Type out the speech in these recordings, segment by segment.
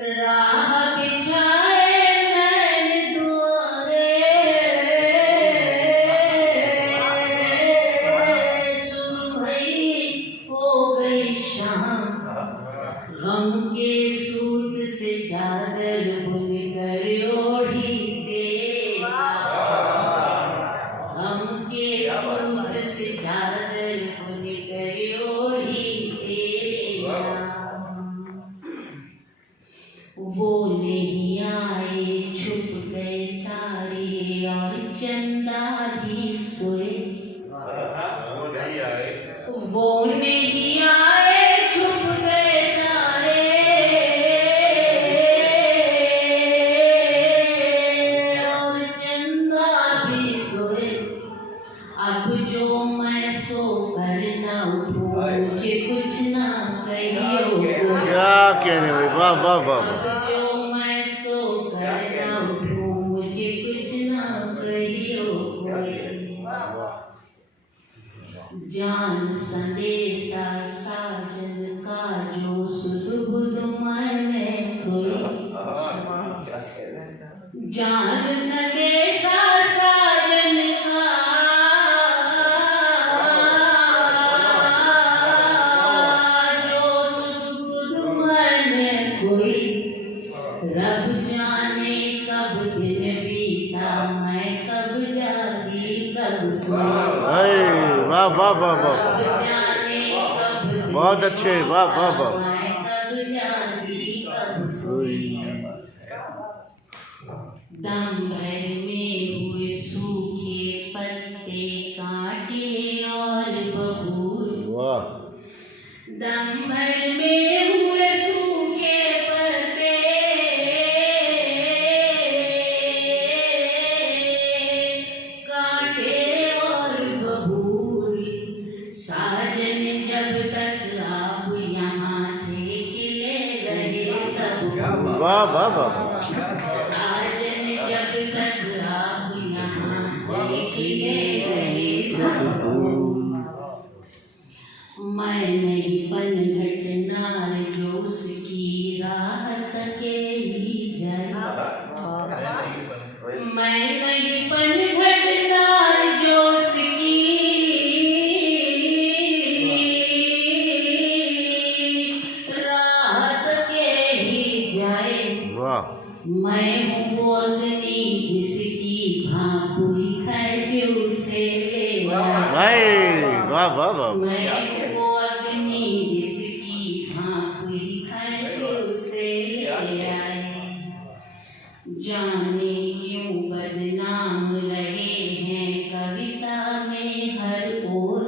राह बिछाए नैन दुआरे, सुबह हो गई शाम, गम के सूत से चादर बुन कर ओढ़ी तेरा, गम के सूत से चादर बुन कर ओढ़ी तेरा। वो नहीं आए, छुप गए तारे और चंदा भी सोए। वो नहीं आए, छुप गए तारे और चंदा भी सोए। अब जो मैं सो कर न उठूं, मुझे कुछ ना कहियो। क्या कहने भाई, वाह वाह वाह। अब जो मैं सो कर न उठूं, मुझे कुछ ना कहियो कोई। जान संदेशा साजन का जो सुध बुध मैंने खोई। जान संदेशा साजन का जो सुध बुध मैंने खोई। रब जाने कब दिन बीता, मैं कब जागी कब सोई। वाह वाह वाह वाह, रब जाने कब दिन बहुत अच्छे, वाह वाह वाह। मैं कब जागी कब सोई। दम भर में हुए सूखे पत्ते, कांटे और बबूल। वाह, दम भर में हुए सूखे पत्ते, कांटे और बबूल। साजन जब तक आप यहाँ थे, खिले रहे सब फूल। वाह वाह वाह। साजन जब तक आप यहाँ थे, खिले रहे सब फूल। मैं नहीं पनघट नार जो उसकी राह तकेली जाए। मैं नहीं पनघट नार जो उसकी राह तकेली जाए। वाह, मैं हूँ वो अग्नि जिसकी भाकुरी खर्च उसे ले आए। भाई वाह वाह वाह। मैं हूँ वो अग्नि जिसकी भाकुरी खर्च उसे ले आए। जाने क्यों बदनाम रहे हैं कविता में हर ओर।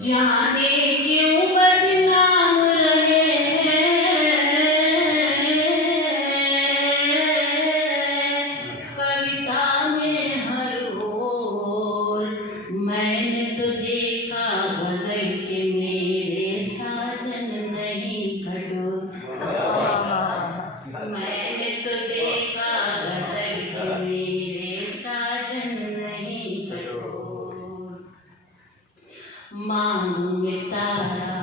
जाने क्यों बदनाम रहे हैं कविता में हर ओर। मैंने तो देखा गजल के मेरे साजन नहीं खड़ो। मैंने तो देखा गजल के मेरे साजन नहीं खड़ो। मांग में तारा,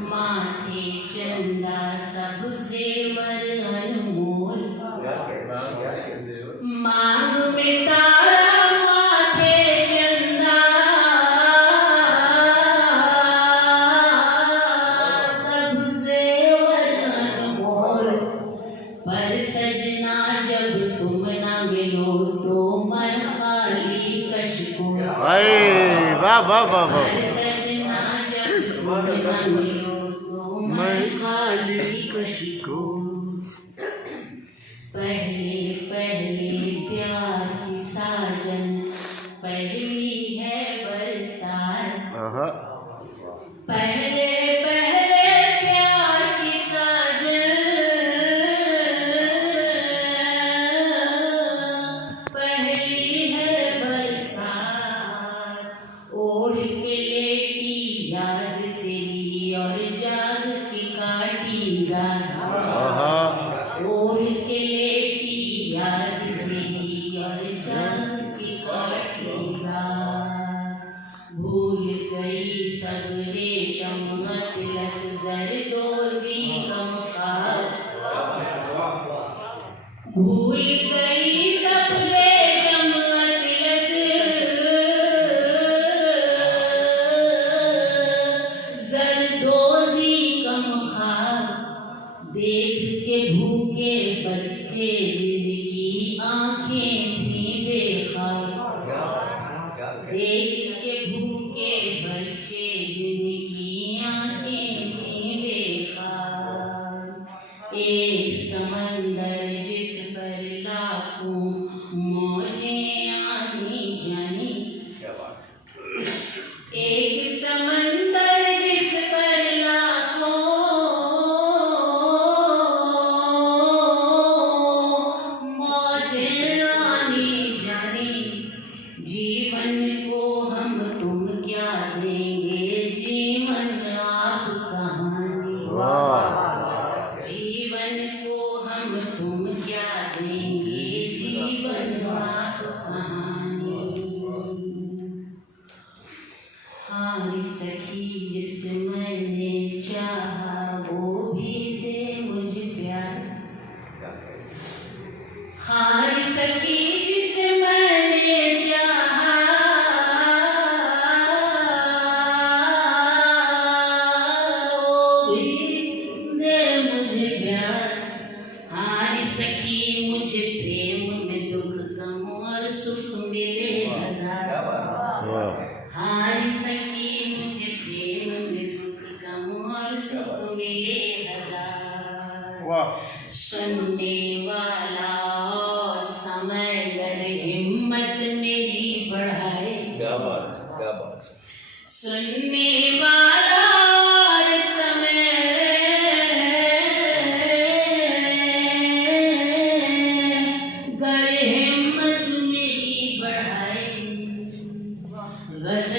माथे चंदा, सब जेवर अनमोल। मांग में तारा, माथे चंदा, सब जेवर अनमोल। पर सजना जब तुम ना मिलो, तो मैं खाली कशको। भाई वाह वाह वाह वाह। पर सजना जब तुम ना मिलो, तो मैं खाली कशको। पहले पहले प्यार की साजन, पहली है बरसात। आहा, पहले पहले प्यार की साजन, पहली है बरसात। ओढ़ के ले भूल गई सब रेशम अतलस, जरदोजी कम ख्वाब देख के भूखे बच्चे जिनकी आंखें थी बेख्वाब, देख के भूखे बच्चे जिनकी आंखें थी बेख्वाब। एक समंदर जिस पर लाखों मौजें आनी जानी, एक समंदर जिस पर लाखों मौजें आनी जानी, जीवन को हम तुम क्या देंगे, जीवन आप कहानी, जीवन को हम तुम क्या देंगे, जीवन आप कहानी। हाय सखी जिस मैंने चाहा वो भी दे मुझे प्यार, हाय सखी जिस मैंने चाहा वो भी दे मुझे प्यार, हाय सखी मुझे प्रेम में दुख कम और सुख मिले हजार, हाय सखी मुझे प्रेम में दुख कम और सुख मिले हजार। सुनने वाला और समय गर हिम्मत मेरी बढ़ाए, क्या बात, क्या बात। सुनने वाला और समय गर हिम्मत मेरी बढ़ाए, गजल